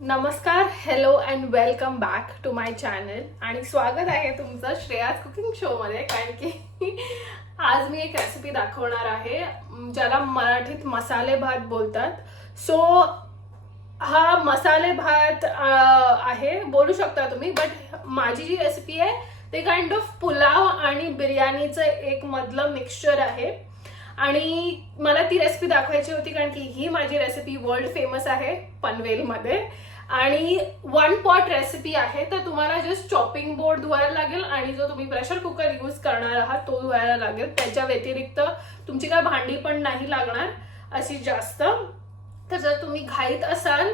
नमस्कार, hello and welcome back to my channel आणि स्वागत आहे तुमचं श्रेयाज कुकिंग शो मध्ये. कारण की आज मी एक रेसिपी दाखवणार आहे ज्याला मराठीत मसाले भात बोलतात. सो हा मसाले भात आहे बोलू शकता तुम्ही, बट माझी जी रेसिपी आहे ते काइंड ऑफ पुलाव आणि बिर्याणीचं एक मधलं मिक्सचर आहे. आणि मला ती रेसिपी दाखवायची होती कारण की ही माझी रेसिपी वर्ल्ड फेमस आहे पनवेलमध्ये. आणि वन पॉट रेसिपी आहे, तर तुम्हाला जस्ट चॉपिंग बोर्ड धुवायला लागेल आणि जो तुम्ही प्रेशर कुकर यूज करणार आहात तो धुवायला लागेल. त्याच्या व्यतिरिक्त तुमची काय भांडी पण नाही लागणार अशी जास्त. तर जर तुम्ही घाईत असाल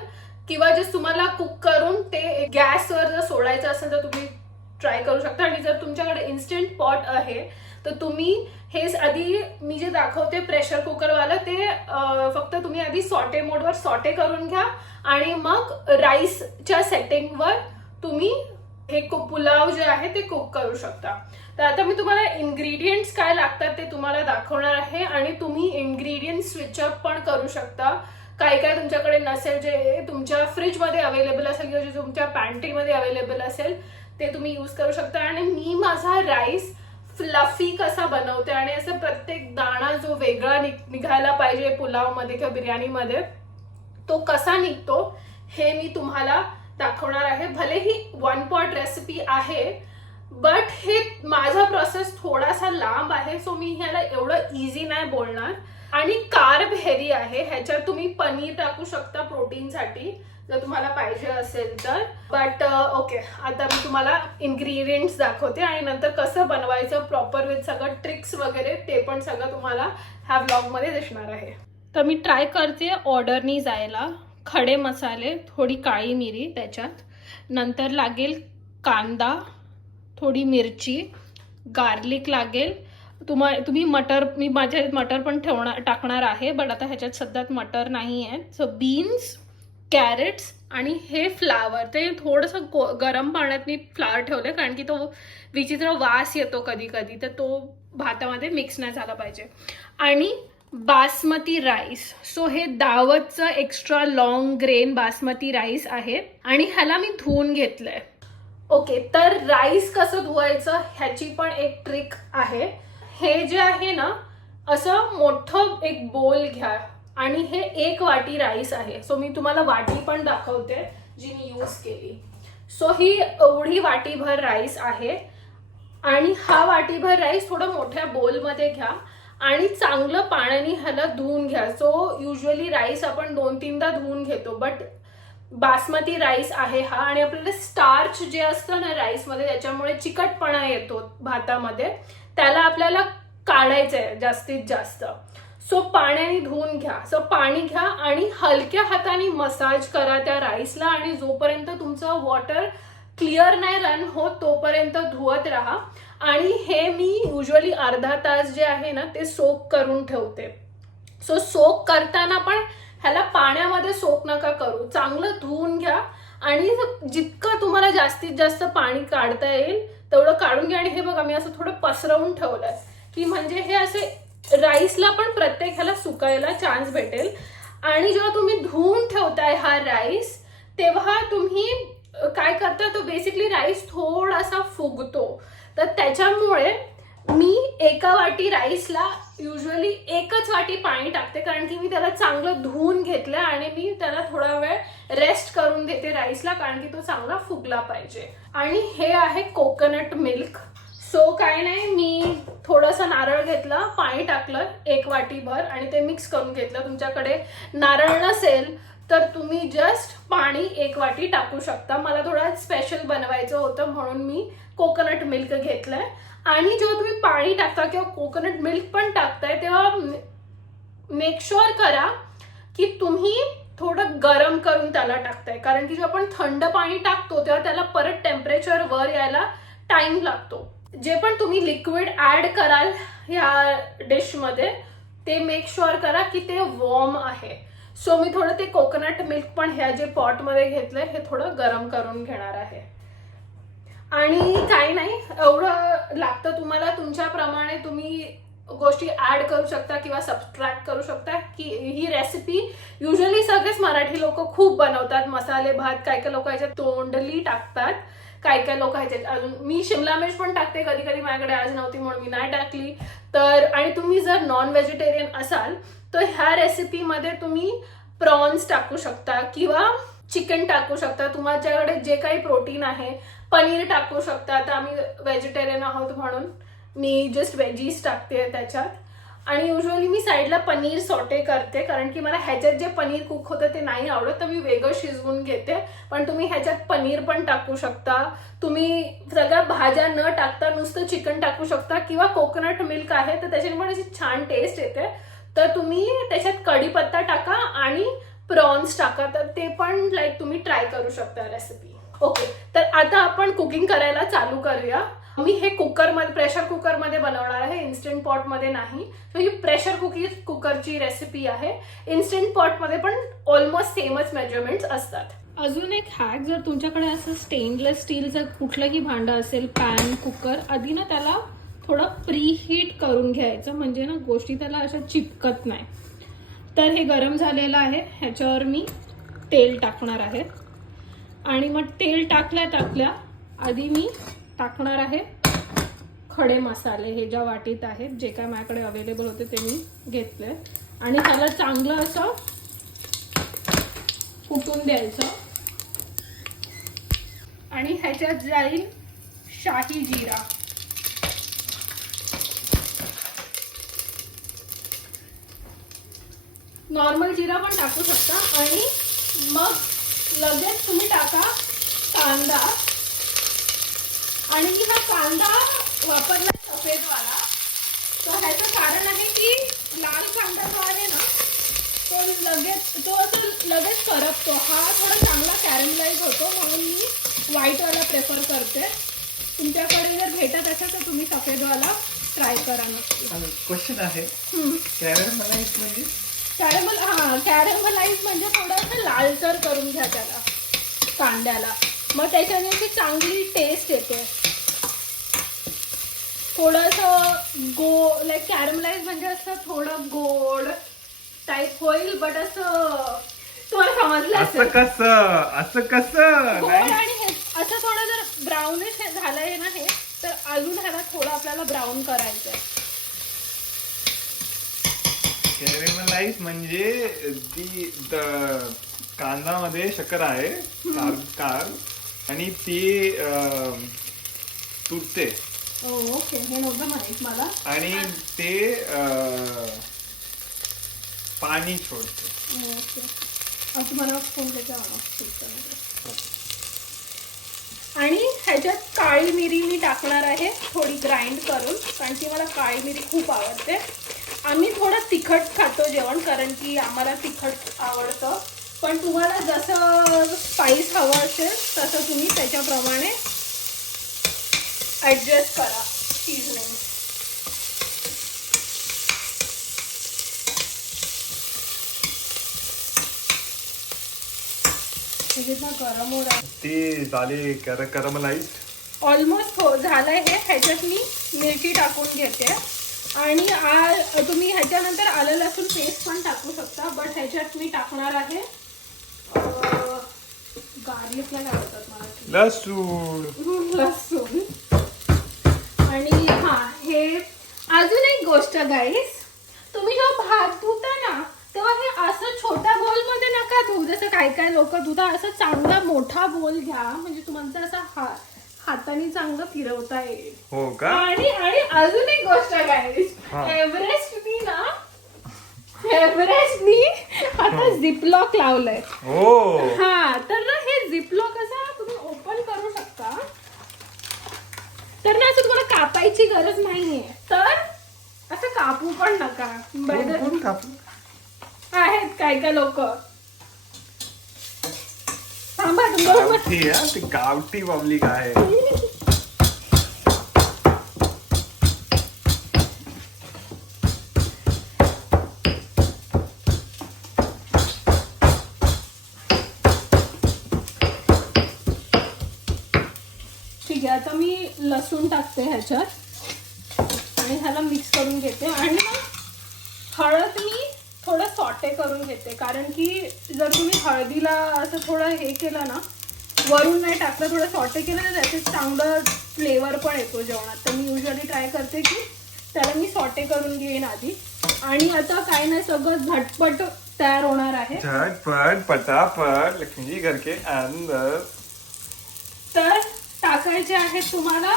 किंवा जस्ट तुम्हाला कुक करून ते गॅसवर जर सोडायचं असेल तर तुम्ही ट्राय करू शकता. आणि जर तुमच्याकडे इन्स्टंट पॉट आहे तर तुम्ही हेच आधी मी जे दाखवते प्रेशर कुकरवालं ते फक्त तुम्ही आधी सॉटे मोडवर सॉटे करून घ्या आणि मग राईसच्या सेटिंगवर तुम्ही हे पुलाव जे आहे ते कुक करू शकता. तर आता मी तुम्हाला इन्ग्रेडियंट्स काय लागतात ते तुम्हाला दाखवणार आहे आणि तुम्ही इन्ग्रेडियंट स्विच अप पण करू शकता. काय काय तुमच्याकडे नसेल, जे तुमच्या फ्रीजमध्ये अवेलेबल असेल किंवा जे तुमच्या पॅन्ट्रीमध्ये अवेलेबल असेल ते तुम्ही यूज करू शकता. आणि मी माझा राईस फ्लफी कसा बनवते आणि असं प्रत्येक दाणा जो वेगळा निघायला पाहिजे पुलावमध्ये किंवा बिर्याणीमध्ये तो कसा निघतो हे मी तुम्हाला दाखवणार आहे. भले ही वन पॉट रेसिपी आहे बट हे माझा प्रोसेस थोडासा लांब आहे, सो मी ह्याला एवढं इझी नाही बोलणार. आणि कार्ब हेवी आहे, ह्याच्यात तुम्ही पनीर टाकू शकता प्रोटीनसाठी जर तुम्हाला पाहिजे असेल तर. बट ओके, आता मी तुम्हाला इन्ग्रेडियंट्स दाखवते आणि नंतर कसं बनवायचं प्रॉपर विथ सगळं ट्रिक्स वगैरे ते पण सगळं तुम्हाला ह्या ब्लॉगमध्ये दिसणार आहे. तर मी ट्राय करते ऑर्डरनी जायला. खडे मसाले, थोडी काळी मिरी त्याच्यात, नंतर लागेल कांदा, थोडी मिरची, गार्लिक लागेल. तुम्ही मटर, मी माझ्या मटर पण टाकणार आहे बट आता ह्याच्यात सध्यात मटर नाही आहे. सो बीन्स, कॅरेट्स आणि हे फ्लावर, ते थोडंसं गरम पाण्यात मी फ्लावर ठेवले कारण की तो विचित्र वास येतो कधी कधी, तर तो भातामध्ये मिक्स नाही झाला पाहिजे. आणि बासमती राईस, सो हे दावतचं extra long grain basmati rice आहे आणि ह्याला मी धुवून घेतलंय. ओके, तर राईस कसं धुवायचं ह्याची पण एक ट्रिक आहे. हे जे आहे ना, असं मोठं एक बोल घ्या आणि हे 1 वाटी राईस आहे. सो मी तुम्हाला वाटी पण दाखवते जी मी यूज केली. सो ही एवढी वाटीभर राईस आहे आणि हा वाटीभर राईस थोडं मोठ्या बोलमध्ये घ्या आणि चांगलं पाण्याने ह्याला धुवून घ्या. सो युजली राईस आपण 2-3दा धुवून घेतो बट बासमती राईस आहे हा आणि आपल्याला स्टार्च जे असतं ना राईसमध्ये त्याच्यामुळे चिकटपणा येतो भातामध्ये, त्याला आपल्याला काढायचं आहे जास्तीत जास्त. सो पाण्याने धुवून घ्या. सो पाणी घ्या आणि हलक्या हाताने मसाज करा त्या राईसला आणि जोपर्यंत तुमचं वॉटर क्लिअर नाही रन होत तोपर्यंत धुवत राहा. आणि हे मी युजली अर्धा तास जे आहे ना ते सोक करून ठेवते. सो सोक करताना पण ह्याला पाण्यामध्ये सोक नका करू, चांगलं धुवून घ्या आणि जितकं तुम्हाला जास्तीत जास्त पाणी काढता येईल तेवढं काढून घ्या. आणि हे बघा मी असं थोडं पसरवून ठेवलंय की म्हणजे हे असे राईसला पण प्रत्येक ह्याला सुकायला चान्स भेटेल. आणि जेव्हा तुम्ही धुवून ठेवताय हा राईस तेव्हा तुम्ही काय करता, तो बेसिकली राईस थोडासा फुगतो. तर त्याच्यामुळे मी 1 वाटी राईसला युजली 1च वाटी पाणी टाकते कारण की मी त्याला चांगलं धुवून घेतलं आणि मी त्याला थोडा वेळ रेस्ट करून देते राईसला कारण की तो चांगला फुगला पाहिजे. आणि हे आहे कोकोनट मिल्क. सो काय नाही, मी थोडंसं नारळ घेतलं, पाणी टाकलं 1 वाटीभर आणि ते मिक्स करून घेतलं. तुमच्याकडे नारळ नसेल तर तुम्ही जस्ट पाणी 1 वाटी टाकू शकता. मला थोडं स्पेशल बनवायचं होतं म्हणून मी कोकोनट मिल्क घेतलंय. आणि जेव्हा तुम्ही पाणी टाकता किंवा कोकोनट मिल्क पण टाकताय तेव्हा मेक शुअर करा की तुम्ही थोडं गरम करून त्याला टाकताय कारण की जेव्हा आपण थंड पाणी टाकतो तेव्हा त्याला परत टेम्परेचर वर यायला टाइम लागतो. जे पण तुम्ही लिक्विड ऍड कराल ह्या डिशमध्ये ते मेक शुअर करा की ते वॉर्म आहे. सो मी थोडं ते कोकोनट मिल्क पण ह्या जे पॉटमध्ये घेतलंय हे थोडं गरम करून घेणार आहे. आणि काही नाही, एवढं लागतं तुम्हाला, तुमच्याप्रमाणे तुम्ही गोष्टी ऍड करू शकता किंवा सबट्रॅक्ट करू शकता. की ही रेसिपी युजली सगळेच मराठी लोक खूप बनवतात. मसाले भात काय काय लोक ह्याच्यात तोंडली टाकतात, काय काय लोक ह्याच्यात अजून मी शिमला मिर्च पण टाकते कधी कधी. माझ्याकडे आज नव्हती म्हणून मी नाही टाकली. तर आणि तुम्ही जर नॉन व्हेजिटेरियन असाल तर ह्या रेसिपीमध्ये तुम्ही प्रॉन्स टाकू शकता किंवा चिकन टाकू शकता. तुमच्याकडे जे काही प्रोटीन आहे, पनीर टाकू शकता. तर आम्ही व्हेजिटेरियन आहोत म्हणून मी जस्ट व्हेजीज टाकते त्याच्यात. आणि युजली मी साईडला पनीर सॉटे करते, कारण की मला ह्याच्यात जे पनीर कुक होतं ते नाही आवडत, तर मी वेगळं शिजवून घेते. पण तुम्ही ह्याच्यात पनीर पण टाकू शकता. तुम्ही सगळ्या भाज्या न टाकता नुसतं चिकन टाकू शकता किंवा कोकोनट मिल्क आहे तर त्याच्याने पण अशी छान टेस्ट येते. तर तुम्ही त्याच्यात कढीपत्ता टाका आणि प्रॉन्स टाका, तर ते पण लाईक तुम्ही ट्राय करू शकता रेसिपी. ओके, तर आता आपण कुकिंग करायला चालू करूया. मी हे प्रेशर कुकरमध्ये बनवणार आहे, इन्स्टंट पॉटमध्ये नाही. सो ही प्रेशर कुकरची रेसिपी आहे. इन्स्टंट पॉटमध्ये पण ऑलमोस्ट सेमच मेजरमेंट्स असतात. अजून एक हॅक, जर तुमच्याकडे असं स्टेनलेस स्टीलचं कुठलंही भांडं असेल, पॅन, कुकर, आधी ना त्याला थोडं प्रीहीट करून घ्यायचं, म्हणजे ना गोष्टी त्याला अशा चिपकत नाही. तर हे गरम झालेलं आहे, ह्याच्यावर मी तेल टाकणार आहे. आणि मग तेल टाकल्या आधी मी टाकणार आहे खडे मसाले. हे ज्या वाटीत आहेत, जे काय माझ्याकडे अवेलेबल होते ते मी घेतले. आणि त्याला चांगलं असं फुटून द्यायचं. आणि ह्याच्यात जाईल शाही जिरा. नॉर्मल जिरा पण टाकू शकता. आणि मग लगेच तुम्ही टाका कांदा. आणि हा कांदा वापरला सफेदवाला. तर ह्याचं कारण आहे की लाल कांदा जो आहे ना तो असं लगेच करपतो. हा थोडा चांगला कॅरमलाइज होतो, म्हणून मी व्हाईटवाला प्रेफर करते. तुमच्याकडे जर भेटत असेल तर तुम्ही सफेदवाला ट्राय करा नक्की. क्वेश्चन आहे, कॅरमलाइज म्हणजे? कॅरमलाइज म्हणजे थोडंसं लालसर करून घ्या त्याला कांद्याला, मग त्याच्याने अशी चांगली टेस्ट येते. थोडंसं लाईक कॅरमलाइज म्हणजे असं थोडं गोड टाईप होईल, बट असं तुम्हाला समजलं असं कसं गोड. आणि हे असं थोडं जर ब्राउनिश झालंय ना हे, तर अजून ह्याला थोडं आपल्याला ब्राऊन करायचं आहे. कॅरमलाइज म्हणजे ती कांदामध्ये शक्कर आहे आणि ती तुटते. ओके, हे नव्हतं माहित मला. आणि ते पाणी सोडते. ओके, असं मला फोन त्याच्या. आणि ह्याच्यात काळी मिरी मी टाकणार आहे थोडी ग्राइंड करून, कारण की मला काळी मिरी खूप आवडते. आम्ही थोडं तिखट खातो जेवण, कारण की आम्हाला तिखट आवडतं. पण तुम्हाला जसं स्पाइस हवं असेल तसं तुम्ही त्याच्याप्रमाणे ॲडजस्ट करा सीझनिंग. गरम हो रहा है. ते झाले कॅरमलाइज ऑलमोस्ट झालंय हे. ह्याच्यात मी मिरची टाकून घेते. आणि तुम्ही ह्याच्यानंतर आलं लसूण पेस्ट पण टाकू शकता, बट ह्याच्यात मी टाकणार आहे गार्लिकला काय होतात मला, लसूण. आणि हे अजून एक गोष्ट गाईस, तुम्ही जेव्हा भात धुता ना तेव्हा हे असं छोट्या बोल मध्ये नका धुऊ, जसं काय काय लोक धुता. असं चांगला मोठा बोल घ्या, म्हणजे तुम्हाला असं हाताने चांगलं फिरवता येईल. हो का? आणि अजून एक गोष्ट गाईस, एव्हरेस्टनी आता झिपलॉक लावलंय. तर ना हे झिपलॉक असं तुम्ही ओपन करू शकता. तर ना असं तुम्हाला कापायची गरज नाहीये, तर असं कापू पण नका. आहेत काय काय लोक. थांबा, गावठी पब्लिक आहे. ठीक आहे, आता मी लसूण टाकते ह्याच्यात. आणि ह्याला मिक्स करून घेते. आणि मग हळद मी थोडं सॉटे करून घेते, कारण की जर तुम्ही हळदीला असं थोडं हे केलं ना, वरून नाही टाकलं, थोडं सॉटे केलं ना, त्याचे चांगलं फ्लेवर पण येतो जेवणात. तर मी युजली ट्राय करते की त्याला मी सॉटे करून घेईन आधी. आणि आता काय नाही, सगळं झटपट तयार होणार आहे. झटपट पटापट लक्ष्मी घर के अंदर. तर टाकायचे आहेत तुम्हाला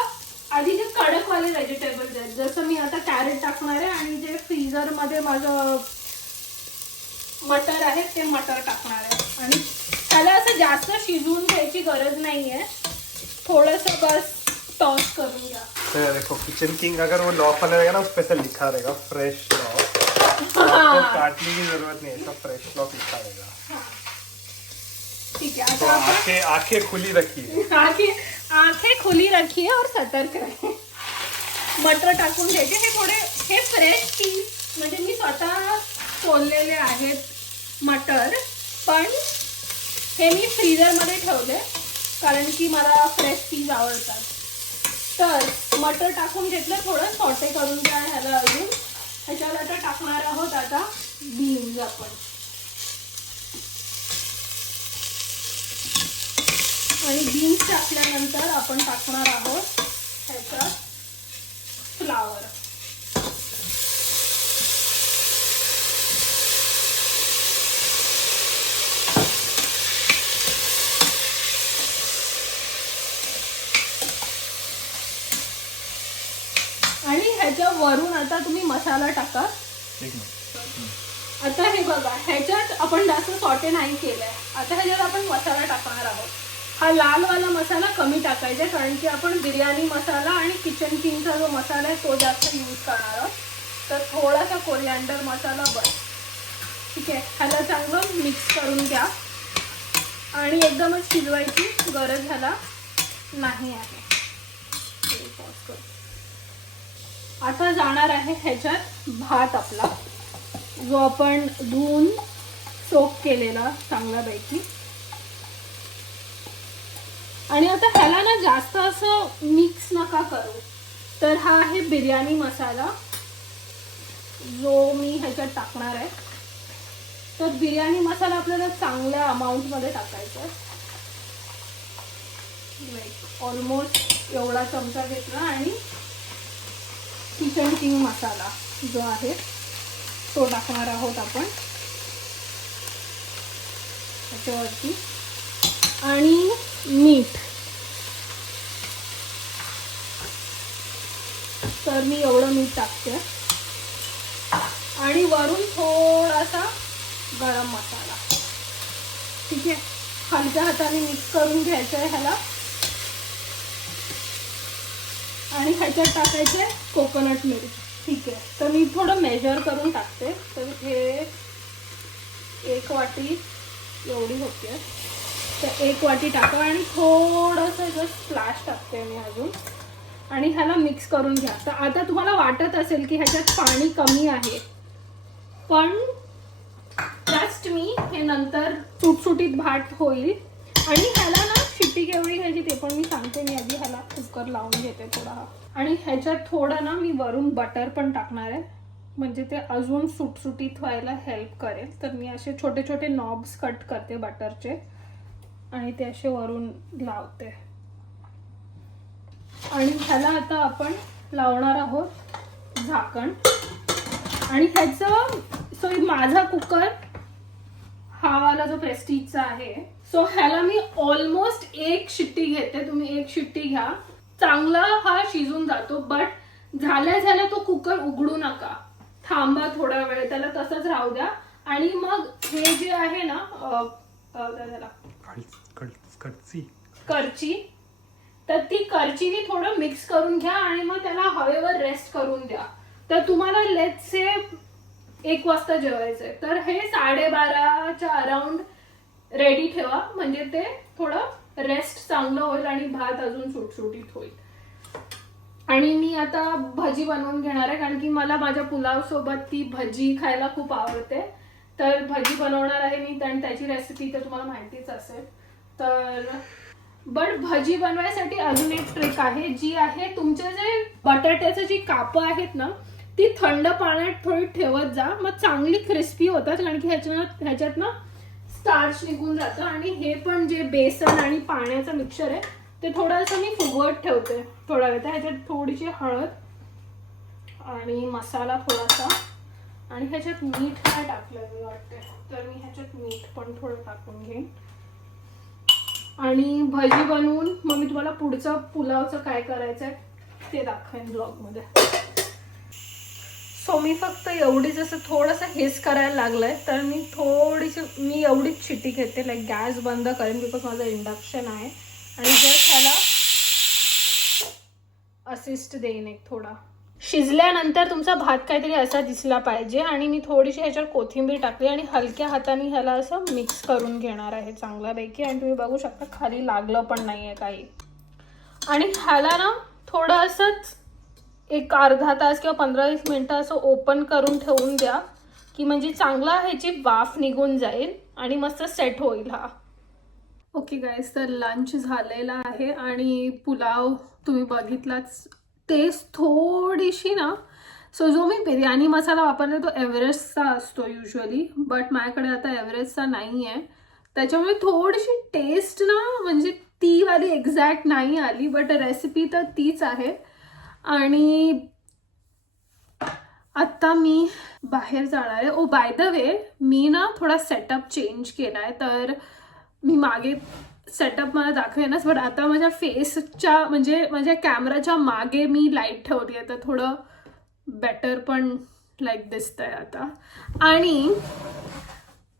आधी जे कडकवाले व्हेजिटेबल्स आहेत. जसं मी आता कॅरेट टाकणार आहे आणि जे फ्रीझर मध्ये माझं मटर आहे ते मटर टाकणार आहे. आणि त्याला असं जास्त शिजवून घ्यायची गरज नाहीये, थोडंसं बस टॉस करून घ्या. तो देखो किचन किंग अगर वो लॉक वाला रहेगा ना, उस पे ऐसा लिखा रहेगा फ्रेश लॉक. आपको काटने की जरूरत नहीं है, ऐसा फ्रेश लॉक लिखा रहेगा. ठीक है, तो आता आपण आंखें खुली रखिए. आंखें खुली रखिए और सतर्क रहिए. मटर टाकून घ्यायचे. हे फ्रेश पीस म्हणजे मी स्वतः सोललेले आहेत मटर, पण हे मी फ्रीझरमध्ये ठेवले कारण की मला फ्रेश पीस आवडतात. तर मटर टाकून घेतलं, थोडं सॉटे करून घ्या ह्याला. अजून ह्याच्यावर आता टाकणार आहोत आता बीन्स आपण. आणि बीन्स टाकल्यानंतर आपण टाकणार आहोत ह्याच्यात फ्लावर. आणि ह्याच्या वरून आता तुम्ही मसाला टाका. एक मिनिट. आता हे बघा, ह्याच्यात आपण जास्त सॉटे नाही केलंय. आता ह्याच्यात आपण मसाला टाकणार आहोत. हा लालवाला मसाला कमी टाकायचा, कारण की आपण बिर्याणी मसाला आणि किचन किंगचा जो मसाला आहे तो जास्त यूज करणार आहोत. तर थोडासा कोरिअँडर मसाला बस. ठीक आहे, ह्याला चांगलं मिक्स करून घ्या. आणि एकदमच शिजवायची गरज ह्याला नाही आहे. आता जाणार आहे ह्याच्यात भात आपला, जो आपण धुवून सोक केलेला चांगल्यापैकी. आणि आता ह्याला ना जास्त असं मिक्स नका करू. तर हा आहे बिर्याणी मसाला जो मी ह्याच्यात टाकणार आहे. तर बिर्याणी मसाला आपल्याला चांगल्या अमाऊंटमध्ये टाकायचा आहे. ऑलमोस्ट एवढा चमचा घेतला. आणि किचन किंग मसाला जो आहे तो टाकणार आहोत आपण त्याच्यावरती. आणि मीठ. तर मी एवढं मीठ टाकते. आणि वरून थोडासा गरम मसाला. ठीक आहे, हलक्या हाताने मिक्स करून घ्यायचं आहे ह्याला. आणि ह्याच्यात टाकायचे कोकोनट मिल्क. ठीक आहे, तर मी थोडं मेजर करून टाकते. तर हे 1 वाटी एवढी होते. तर 1 वाटी टाका. आणि थोडंसं जस्ट स्प्लॅश टाकते मी अजून. आणि ह्याला मिक्स करून घ्या. तर आता तुम्हाला वाटत असेल की ह्याच्यात पाणी कमी आहे, पण ट्रस्ट मी, हे नंतर सुटसुटीत भात होईल. आणि ह्याला ना शिट्टी केवढी घ्यायची ते पण मी सांगते. मी आधी ह्याला कुकर लावून घेते थोडा. आणि ह्याच्यात थोडं ना मी वरून बटर पण टाकणार आहे, म्हणजे ते अजून सुटसुटीत व्हायला हेल्प करेल. तर मी असे छोटे छोटे नॉब्स कट करते बटरचे आणि ते असे वरून लावते. आणि ह्याला आता आपण लावणार आहोत झाकण. आणि ह्याचं सो माझा कुकर हा वाला जो प्रेस्टीजचा आहे, सो ह्याला मी ऑलमोस्ट 1 शिट्टी घेते. तुम्ही 1 शिट्टी घ्या, चांगला हा शिजून जातो. बट झाल्या तो कुकर उघडू नका, थांबा थोडा वेळ, त्याला तसंच राहू द्या. आणि मग हे जे आहे ना करची, तर ती करचीने थोडं मिक्स करून घ्या. आणि मग त्याला हवेवर रेस्ट करून द्या. तर तुम्हाला लेट्स से 1 वाजता जेवायचंय, तर हे 12:30च्या अराउंड रेडी ठेवा, म्हणजे ते थोडं रेस्ट चांगलं होईल आणि भात अजून सुटसुटीत होईल. आणि मी आता भजी बनवून घेणार आहे, कारण की मला माझ्या पुलाव सोबत ती भजी खायला खूप आवडते. तर भजी बनवणार आहे मी, आणि त्याची रेसिपी तर तुम्हाला माहितीच असेल. तर बट भजी बनवायसाठी अजून एक ट्रिक आहे, जी आहे तुमचे जे बटाट्याचे जी कापं आहेत ना ती थंड पाण्यात थोडी ठेवत जा, मग चांगली क्रिस्पी होतात. कारण की ह्याच्यात ना स्टार्च निघून जातं. आणि हे पण जे बेसन आणि पाण्याचं मिक्सचर आहे ते थोडंसं मी फुगवत ठेवते थोडा वेळ. ह्याच्यात थोडीशी हळद आणि मसाला थोडासा, आणि ह्याच्यात मीठ काय टाकलं मी वाटते, तर मी ह्याच्यात मीठ पण थोडं टाकून घेईन. आणि भजी बनवून मग मी तुम्हाला पुढचं पुलावचं काय करायचं आहे ते दाखवेन ब्लॉगमध्ये. सो मी फक्त एवढीच असं थोडंसं हेच करायला लागलंय, तर मी एवढीच शिट्टी घेते. लाईक गॅस बंद करेन बिकॉज माझं इंडक्शन आहे. आणि जस्ट ह्याला असिस्ट देईन एक थोडा. शिजल्यानंतर तुमचा भात काहीतरी असा दिसला पाहिजे. आणि मी थोडीशी ह्याच्यावर कोथिंबीर टाकली आणि हलक्या हाताने ह्याला असं मिक्स करून घेणार आहे चांगल्यापैकी. आणि तुम्ही बघू शकता खाली लागलं पण नाही आहे काही. आणि ह्याला ना थोडं असंच एक अर्धा तास किंवा 15-20 मिनटं असं ओपन करून ठेवून द्या, की म्हणजे चांगला ह्याची वाफ निघून जाईल आणि मस्त सेट होईल हा. ओके गाईस, तर लंच झालेला आहे आणि पुलाव तुम्ही बघितलाच. टेस्ट थोडीशी ना, सो जो मी बिर्याणी मसाला वापरते तो एव्हरेस्टचा असतो युजली, बट माझ्याकडे आता एव्हरेस्टचा नाही आहे, त्याच्यामुळे थोडीशी टेस्ट ना म्हणजे ती वाली एक्झॅक्ट नाही आली. बट रेसिपी तर तीच आहे. आणि आत्ता मी बाहेर जाणार आहे. ओ बाय द वे, मी ना थोडा सेटअप चेंज केला आहे. तर मी मागे सेटअप मला दाखवेनच, बट आता माझ्या फेसच्या म्हणजे माझ्या कॅमेराच्या मागे मी लाईट ठेवली आहे, तर थोडं बेटर पण लाईक दिसतंय आता. आणि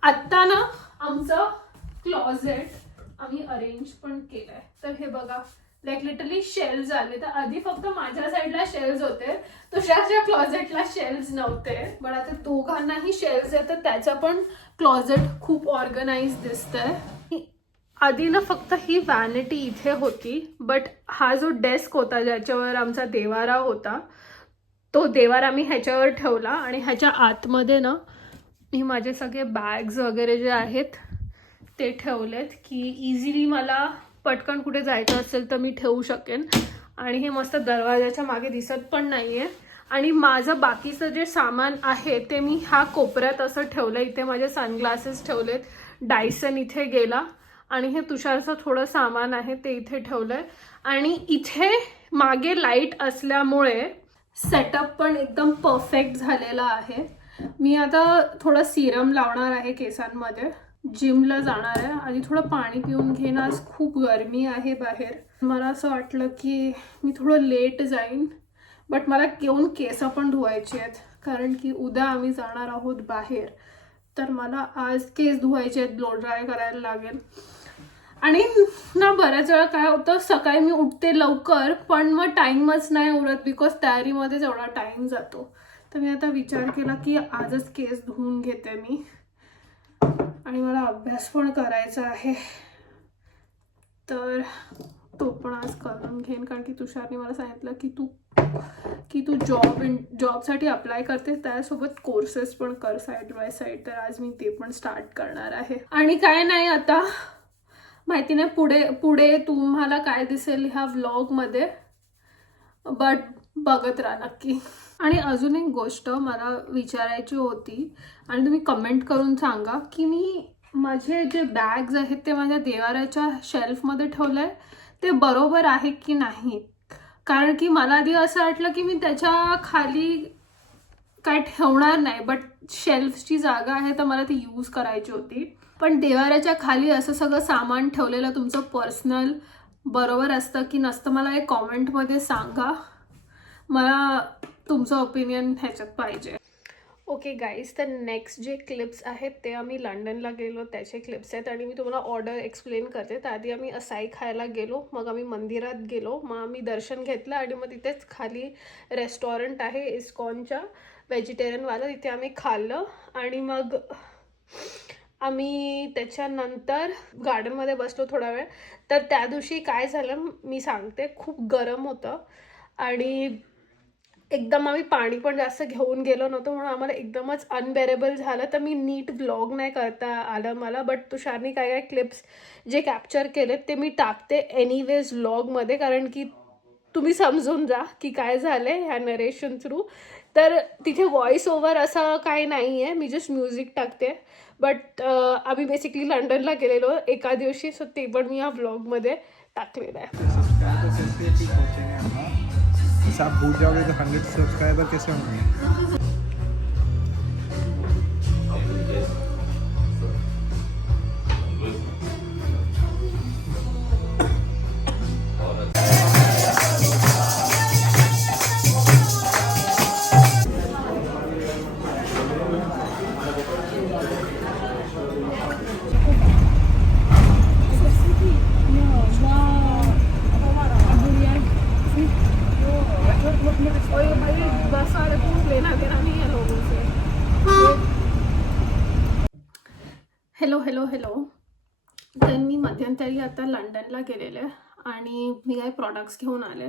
आत्ता ना आमचं क्लॉझेट आम्ही अरेंज पण केलंय. तर हे बघा, लाईक लिटरली शेल्स आले. तर आधी फक्त माझ्या साईडला शेल्स होते, तुषारच्या क्लॉझेटला शेल्स नव्हते, पण आता दोघांनाही शेल्स आहे. तर त्याचं पण क्लॉझेट खूप ऑर्गनाइज दिसतंय. आधी ना फक्त ही वॅनिटी इथे होती, बट हा जो डेस्क होता ज्याच्यावर आमचा देवारा होता, तो देवारा मी ह्याच्यावर ठेवला. आणि ह्याच्या आतमध्ये ना मी माझे सगळे बॅग्स वगैरे जे आहेत ते ठेवलेत, की इझिली मला पटकन कुठे जायचं असेल तर मी ठेवू शकेन. आणि हे मस्त दरवाजाच्या मागे दिसत पण नाहीये. आणि माझं बाकीचं जे सामान आहे ते मी ह्या कोपऱ्यात असं ठेवलं. इथे माझे सनग्लासेस ठेवलेत, डायसन इथे गेला, आणि हे तुषारचं थोडं सामान आहे ते इथे ठेवलंय. आणि इथे मागे लाईट असल्यामुळे सेटअप पण एकदम परफेक्ट झालेला आहे. मी आता थोडं सिरम लावणार आहे केसांमध्ये, जिमला जाणार आहे आणि थोडं पाणी पिऊन घेईन. आज खूप गरमी आहे बाहेर. मला असं वाटलं की मी थोडं लेट जाईन, बट मला घेऊन केस पण धुवायचे आहेत, कारण की उद्या आम्ही जाणार आहोत बाहेर. तर मला आज केस धुवायचे आहेत, ब्लो ड्राय करायला लागेल. आणि ना बऱ्याच वेळा काय होतं, सकाळी मी उठते लवकर पण मग टाईमच नाही उरत, बिकॉज तयारीमध्येच एवढा टाईम जातो. तर मी आता विचार केला की आजच केस धुवून घेते मी. आणि मला अभ्यास पण करायचा आहे, तर तो पण आज करून घेईन. कारण की तुषारने मला सांगितलं की तू जॉबसाठी अप्लाय करते, त्यासोबत कोर्सेस पण कर साईड बाय साईड. तर आज मी ते पण स्टार्ट करणार आहे. आणि काय नाही, आता माहिती नाही पुढे तुम्हाला काय दिसेल ह्या व्लॉगमध्ये, बट बघत राहा नक्की. आणि अजून एक गोष्ट मला विचारायची होती, आणि तुम्ही कमेंट करून सांगा की मी माझे जे बॅग्स आहेत ते माझ्या देवाऱ्याच्या शेल्फमध्ये ठेवलं आहे ते बरोबर आहे की नाही. कारण की मला आधी असं वाटलं की मी त्याच्या खाली काय ठेवणार नाही, बट शेल्फची जागा आहे तर मला ती यूज करायची होती. पण देवाऱ्याच्या खाली असं सगळं सामान ठेवलेलं तुमचं पर्सनल बरोबर असतं की नसतं, मला एक कॉमेंटमध्ये सांगा. मला तुमचं ओपिनियन ह्याच्यात पाहिजे. ओके गाईज, तर नेक्स्ट जे क्लिप्स आहेत ते आम्ही लंडनला गेलो त्याचे क्लिप्स आहेत. आणि मी तुम्हाला ऑर्डर एक्सप्लेन करते. तर आधी आम्ही असाई खायला गेलो, मग आम्ही मंदिरात गेलो, मग आम्ही दर्शन घेतलं, आणि मग तिथेच खाली रेस्टॉरंट आहे इस्कॉनच्या व्हेजिटेरियनवालं, तिथे आम्ही खाल्लं. आणि मग आम्ही त्याच्यानंतर गार्डनमध्ये बसलो थोडा वेळ. तर त्या दिवशी काय झालं मी सांगते, खूप गरम होतं आणि एकदम आम्ही पाणी पण जास्त घेऊन गेलो नव्हतो म्हणून आम्हाला एकदमच अनबेरेबल झालं. तर मी नीट व्लॉग नाही करता आलं मला. बट तुषारनी काय काय क्लिप्स जे कॅप्चर केलेत ते मी टाकते एनिवेज व्लॉगमध्ये, कारण की तुम्ही समजून जा की काय झालं आहे ह्या नरेशन थ्रू. तर तिथे व्हॉइस ओव्हर असं काही नाही आहे, मी जस्ट म्युझिक टाकते. बट आम्ही बेसिकली लंडनला गेलेलो एका दिवशी, सो ते पण मी या व्लॉगमध्ये टाकलेलं आहे. आप भूल जाओगे तो 100 सब्सक्राइबर कैसे होंगे? हॅलो. तर मी मध्यंतरी आता लंडनला गेलेले आणि मी काही प्रॉडक्ट्स घेऊन आले.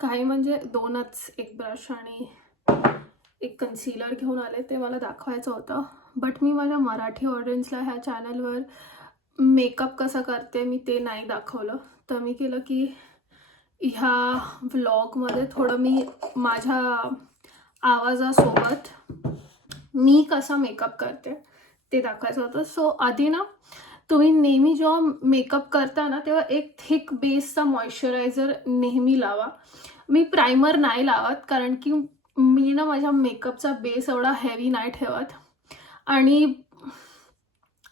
काही म्हणजे 2च, एक ब्रश आणि एक कन्सिलर घेऊन आले. ते मला दाखवायचं होतं. बट मी माझ्या मराठी ऑडियन्सला ह्या चॅनलवर मेकअप कसा करते मी ते नाही दाखवलं. तर मी केलं की ह्या व्लॉगमध्ये थोडं मी माझ्या आवाजासोबत मी कसा मेकअप करते ते दाखवायचं होतं. सो आधी ना तुम्ही नेहमी जेव्हा मेकअप करता ना तेव्हा एक थिक बेसचा मॉइश्चरायझर नेहमी लावा. मी प्रायमर नाही लावत, कारण की मी ना माझ्या मेकअपचा बेस एवढा हेवी नाही ठेवत आणि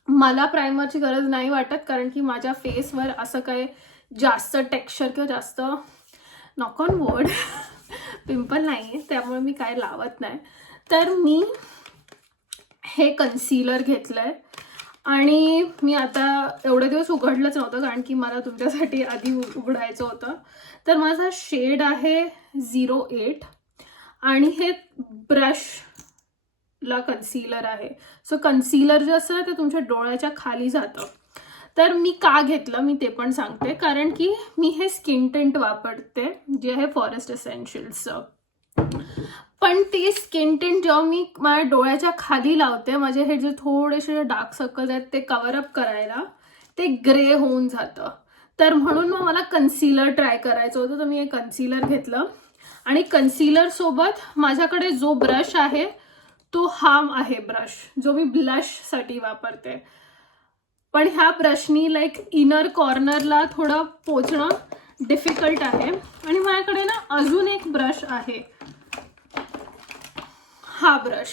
मला प्रायमरची गरज नाही वाटत, कारण की माझ्या फेसवर असं काय जास्त टेक्स्चर किंवा जास्त नॉक ऑन वुड पिंपल नाही आहे, त्यामुळे मी काय लावत नाही. तर मी हे कन्सिलर घेतलं आहे आणि मी आता एवढे दिवस उघडलंच नव्हतं, कारण की मला तुमच्यासाठी आधी उघडायचं होतं. तर माझा शेड आहे 08 आणि हे ब्रशला कन्सिलर आहे. सो कन्सिलर जे असतं ते तुमच्या डोळ्याच्या खाली जातं. तर मी का घेतलं मी ते पण सांगते, कारण की मी हे स्किन टिंट वापरते जे आहे फॉरेस्ट एसेन्शियल्सचं. पण ते स्किन टिंट जेव्हा मी माझ्या डोळ्याच्या खाली लावते, माझे हे जे थोडेसे डार्क सर्कल्स आहेत ते कव्हर अप करायला, ते ग्रे होऊन जातं. तर म्हणून मग मला कन्सिलर ट्राय करायचं होतं. तर मी हे कन्सिलर घेतलं आणि कन्सिलर सोबत माझ्याकडे जो ब्रश आहे तो हा आहे ब्रश जो मी ब्लशसाठी वापरते. पण ह्या ब्रशनी लाईक इनर कॉर्नरला थोडं पोचणं डिफिकल्ट आहे. आणि माझ्याकडे ना अजून एक ब्रश आहे, हा ब्रश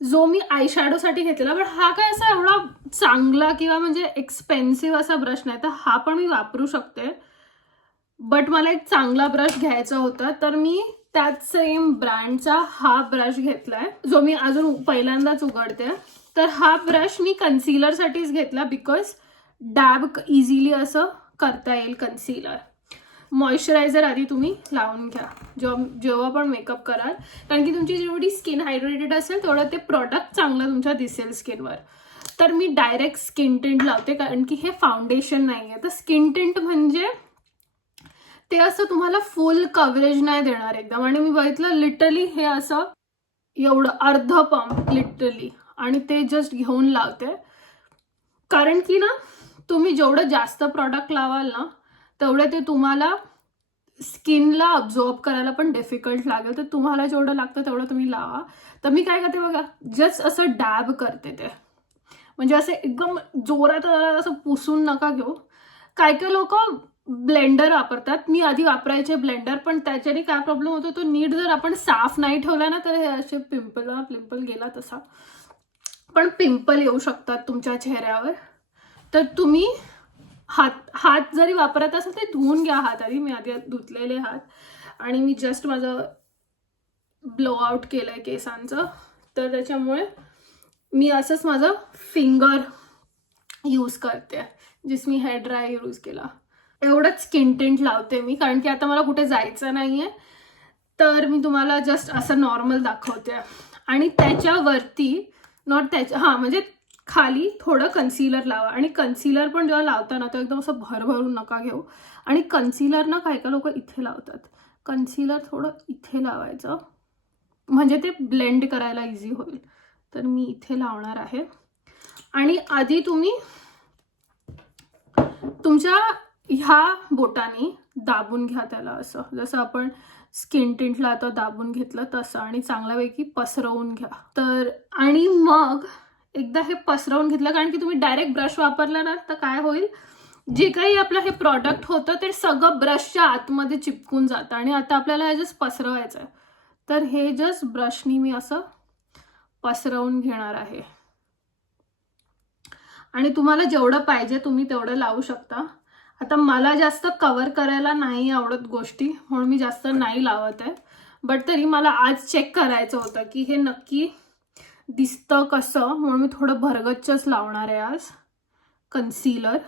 जो मी आय शॅडोसाठी घेतलेला. पण हा काय असा एवढा चांगला किंवा म्हणजे एक्सपेन्सिव्ह असा ब्रश नाही, तर हा पण मी वापरू शकते. बट मला एक चांगला ब्रश घ्यायचा होता, तर मी त्याच सेम ब्रँडचा हा ब्रश घेतलाय जो मी अजून पहिल्यांदाच उघडते. तर हा ब्रश मी कन्सिलरसाठीच घेतला, बिकॉज डॅब इझिली असं करता येईल कन्सिलर. मॉइश्चरायझर आधी तुम्ही लावून घ्या जेव्हा पण मेकअप कराल, कारण की तुमची जेवढी स्किन हायड्रेटेड असेल तेवढं ते प्रॉडक्ट चांगलं तुमच्या दिसेल स्किनवर. तर मी डायरेक्ट स्किन टिंट लावते, कारण की हे फाउंडेशन नाही आहे. तर स्किन टिंट म्हणजे ते असं तुम्हाला फुल कव्हरेज नाही देणार एकदम. आणि मी बघितलं लिटरली हे असं एवढं अर्ध पंप लिटरली, आणि ते जस्ट घेऊन लावते. कारण की ना तुम्ही जेवढं जास्त प्रॉडक्ट लावाल ना तेवढे ते तुम्हाला स्किनला अब्झॉर्ब करायला पण डिफिकल्ट लागेल. तर तुम्हाला जेवढं लागतं तेवढं तुम्ही लावा. तर मी काय करते बघा, जस्ट असं डॅब करते ते, म्हणजे असं एकदम जोरात असं पुसून नका घेऊ. काय काय लोक ब्लेंडर वापरतात, मी आधी वापरायचे ब्लेंडर, पण त्याच्याने काय प्रॉब्लेम होतो, तो नीट जर आपण साफ नाही ठेवला ना तर हे असे पिंपल गेला तसा पण पिंपल येऊ शकतात तुमच्या चेहऱ्यावर. तर तुम्ही हात जरी वापरत असाल ते धुवून घ्या हात आधी. मी आधी धुतलेले हात आणि मी जस्ट माझं ब्लो आउट केलंय केसांचं, तर त्याच्यामुळे मी असंच माझं फिंगर यूज करते, जिस मी हेअर ड्राय यूज केला. एवढंच स्किन टिंट लावते मी, कारण की आता मला कुठे जायचं नाहीये, तर मी तुम्हाला जस्ट असं नॉर्मल दाखवते. आणि त्याच्यावरती म्हणजे खाली थोडं कन्सिलर लावा. आणि कन्सिलर पण जेव्हा लावता ना तो एकदम असं भरभरून नका घेऊ. आणि कन्सिलर ना काही लोक इथे लावतात, कन्सिलर थोडं इथे लावायचं, म्हणजे ते ब्लेंड करायला इझी होईल. तर मी इथे लावणार आहे. आणि आधी तुम्ही तुमच्या ह्या बोटाने दाबून घ्या त्याला, असं जसं आपण स्किन टिंटला आता दाबून घेतलं तसं, आणि चांगल्यापैकी पसरवून घ्या. तर आणि मग एकदा हे पसरवून घेतलं, कारण की तुम्ही डायरेक्ट ब्रश वापरला ना तर काय होईल, जे काही आपलं हे प्रॉडक्ट होतं ते सगळं ब्रशच्या आतमध्ये चिपकून जातं. आणि आता आपल्याला हे जस्ट पसरवायचं आहे. तर हे जस्ट ब्रशनी मी असं पसरवून घेणार आहे. आणि तुम्हाला जेवढं पाहिजे तुम्ही तेवढं लावू शकता. आता मला जास्त कव्हर करायला नाही आवडत गोष्टी, म्हणून मी जास्त नाही लावत आहे. बट तरी मला आज चेक करायचं होतं की हे नक्की दिसतं कसं, म्हणून मी थोडं भरगच्चच लावणार आहे आज कन्सीलर.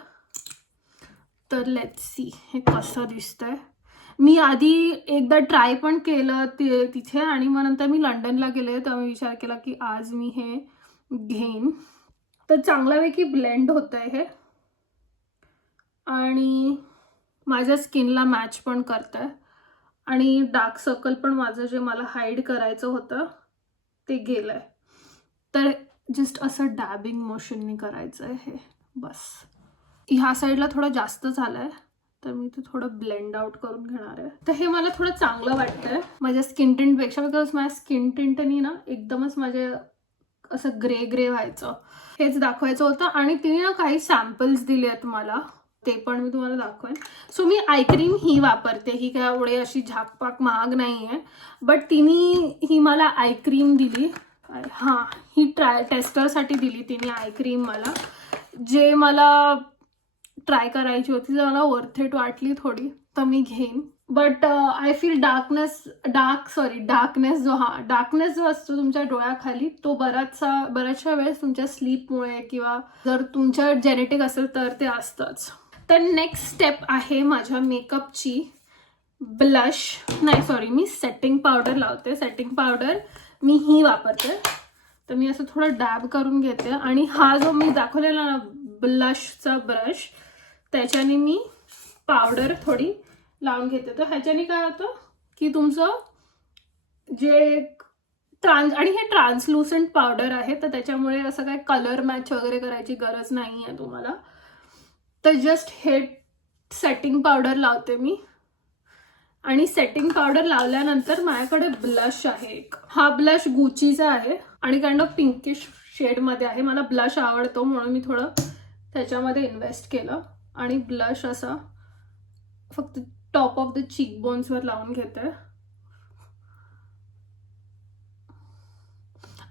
तर लेट्स सी हे कसं दिसतंय. मी आधी एकदा ट्राय पण केलं तिथे, आणि मग नंतर मी लंडनला गेले तर मी विचार केला की आज मी हे घेईन. तर चांगल्यापैकी ब्लेंड होत आहे हे, आणि माझ्या स्किनला मॅच पण करत आहे. आणि डार्क सर्कल पण माझं जे मला हाईड करायचं होतं ते गेलंय. तर जस्ट असं डॅबिंग मोशननी करायचं आहे हे, बस. ह्या साईडला थोडं जास्त झालंय तर मी ते थोडं ब्लेंड आउट करून घेणार आहे. तर हे मला थोडं चांगलं वाटतंय माझ्या स्किन टिंटपेक्षा, बिकॉज माझ्या स्किन टिंटनी ना एकदमच माझे असं ग्रे ग्रे व्हायचं. हेच दाखवायचं होतं. आणि तिने ना काही सॅम्पल्स दिले आहेत मला, ते पण मी तुम्हाला दाखवेन. सो मी आय क्रीम ही वापरते, ही काय एवढी अशी झाकपाक महाग नाही आहे. बट तिने ही मला आय क्रीम दिली. हां, ही टेस्टरसाठी दिली तिने आय क्रीम मला, जे मला ट्राय करायची होती. जर मला वर्थ इट वाटली थोडी तर मी घेईन. बट आय फील डार्कनेस जो असतो तुमच्या डोळ्याखाली, तो बऱ्याचशा वेळेस तुमच्या स्लीपमुळे किंवा जर तुमच्या जेनेटिक असेल तर ते असतंच. तर नेक्स्ट स्टेप आहे माझ्या मेकअपची मी सेटिंग पावडर लावते. सेटिंग पावडर मी ही वापरते. तर मी असं थोडं डॅब करून घेते. आणि हा जो मी दाखवलेला ना ब्लशचा ब्रश, त्याच्याने मी पावडर थोडी लावून घेते. तर ह्याच्याने काय होतं की तुमचं जे आणि हे ट्रान्सलुसेंट पावडर आहे, तर त्याच्यामुळे असं काय कलर मॅच वगैरे करायची गरज नाही आहे तुम्हाला. तर जस्ट हे सेटिंग पावडर लावते मी. आणि सेटिंग पावडर लावल्यानंतर माझ्याकडे ब्लश आहे एक. हा ब्लश गुचीचा आहे आणि काइंड ऑफ पिंकिश शेडमध्ये आहे. मला ब्लश आवडतो म्हणून मी थोडं त्याच्यामध्ये इन्व्हेस्ट केलं. आणि ब्लश असा फक्त टॉप ऑफ द चीक बोन्सवर लावून घेते.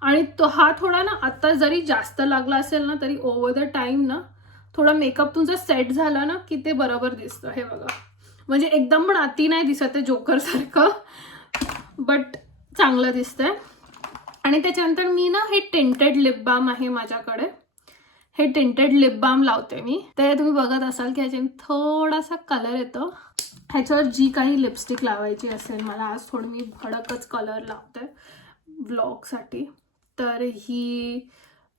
आणि तो हा थोडा ना आता जरी जास्त लागला असेल ना तरी ओव्हर द टाइम ना थोडा मेकअप तुमचा सेट झाला ना की ते बरोबर दिसतं. हे बघा, म्हणजे एकदम पण अति नाही दिसत आहे जोकर सारखं, बट चांगलं दिसतंय. आणि त्याच्यानंतर मी ना हे टिंटेड लिप बाम आहे माझ्याकडे, हे टिंटेड लिप बाम लावते मी. ते तुम्ही बघत असाल की ह्याच्याने थोडासा कलर येतो. ह्याच्यावर जी काही लिपस्टिक लावायची असेल मला, आज थोडी मी भडकच कलर लावते व्लॉगसाठी. तर ही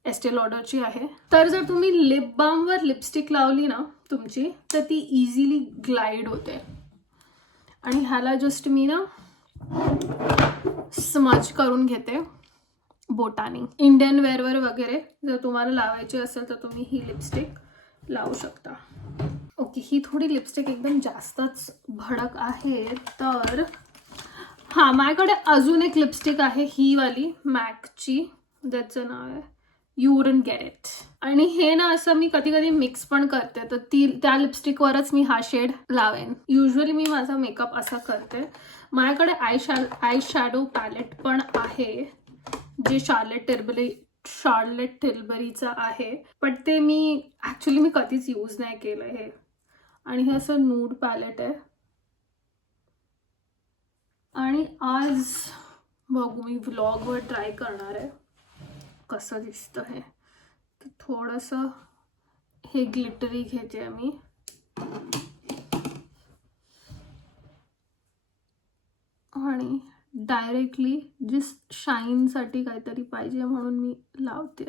एस्टे लॉडरची आहे. तर जर तुम्ही लिप बामवर लिपस्टिक लावली ना तुमची, तर ती इझिली ग्लाइड होते. आणि ह्याला जस्ट मी ना स्मज करून घेते बोटाने. इंडियन वेअरवर वगैरे जर तुम्हाला लावायची असेल तर तुम्ही ही लिपस्टिक लावू शकता. ओके, ही थोडी लिपस्टिक एकदम जास्तच भडक आहे. तर हां, माझ्याकडे अजून एक लिपस्टिक आहे, ही वाली मॅकची, त्याचं नाव आहे यू वुडंट गेट इट. आणि हे ना असं मी कधी कधी मिक्स पण करते, तर त्या लिपस्टिकवरच मी हा शेड लावेन. युजली मी माझा मेकअप असा करते. माझ्याकडे आय शॅडो पॅलेट पण आहे, जे शार्लेट टिल्बरीचं आहे, पण ते मी कधीच यूज नाही केलं हे. आणि हे असं नूड पॅलेट आहे. आणि आज बघू, मी व्लॉगवर ट्राय करणार आहे कसं दिसतं हे. तर थोडंसं हे ग्लिटरी घेते मी. आणि डायरेक्टली जस्ट शाईनसाठी काहीतरी पाहिजे म्हणून मी लावते.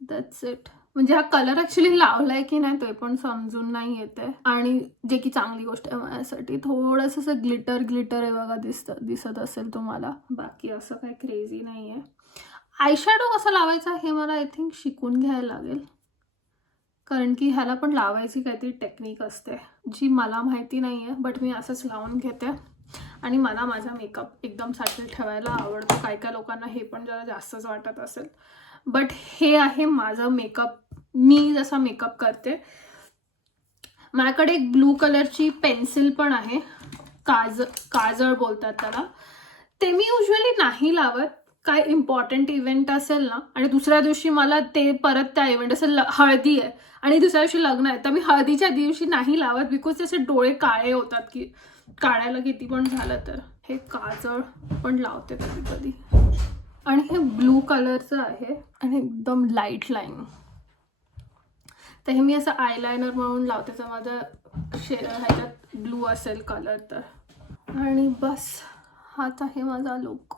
That's it. म्हणजे हा कलर ऍक्च्युली लावलाय की नाही ते पण समजून नाही येते. आणि जे की चांगली गोष्ट आहे माझ्यासाठी. थोडंसं असं ग्लिटर आहे बघा, दिसत असेल तुम्हाला. बाकी असं काही क्रेझी नाही आहे. आयशॅडो कसा लावायचा हे मला आय थिंक शिकून घ्यायला लागेल, कारण की ह्याला पण लावायची काहीतरी टेक्निक असते जी मला माहिती नाही आहे. बट मी असंच लावून घेते. आणि मला माझा मेकअप एकदम साठील ठेवायला आवडतो. काय लोकांना हे पण जरा जास्तच वाटत असेल, बट हे आहे माझं मेकअप. मी जसा मेकअप करते. माझ्याकडे एक ब्लू कलरची पेन्सिल पण आहे, काजळ बोलतात त्याला. ते मी युजली नाही लावत. काय इम्पॉर्टंट इव्हेंट असेल ना आणि दुसऱ्या दिवशी मला ते परत त्या इव्हेंट असेल, हळदी आहे आणि दुसऱ्या दिवशी लग्न आहे, तर मी हळदीच्या दिवशी नाही लावत बिकॉज त्याचे डोळे काळे होतात. की काढायला किती पण झालं तर. हे काजळ पण लावते कधी कधी. आणि हे ब्लू कलरचं आहे आणि एकदम लाईट लाईन. तर हे मी असं आयलायनर म्हणून लावते तर माझा ह्याच्यात ब्लू असेल कलर तर. आणि बस हाच आहे माझा लुक.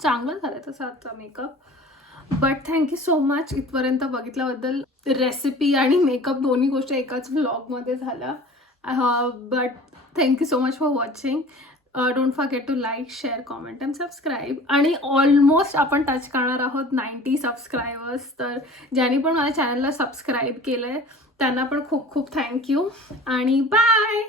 चांगला झाला तसा आजचा makeup. But thank you so much इथपर्यंत बघितल्याबद्दल. रेसिपी आणि मेकअप दोन्ही गोष्टी एकाच व्लॉगमध्ये झाल्या. But thank you so much for watching. Don't forget to like, share, comment and subscribe. आणि ऑलमोस्ट आपण टच करणार आहोत 90 सबस्क्रायबर्स. तर ज्यांनी पण माझ्या चॅनलला सबस्क्राईब केलं आहे त्यांना पण खूप खूप थँक्यू आणि बाय.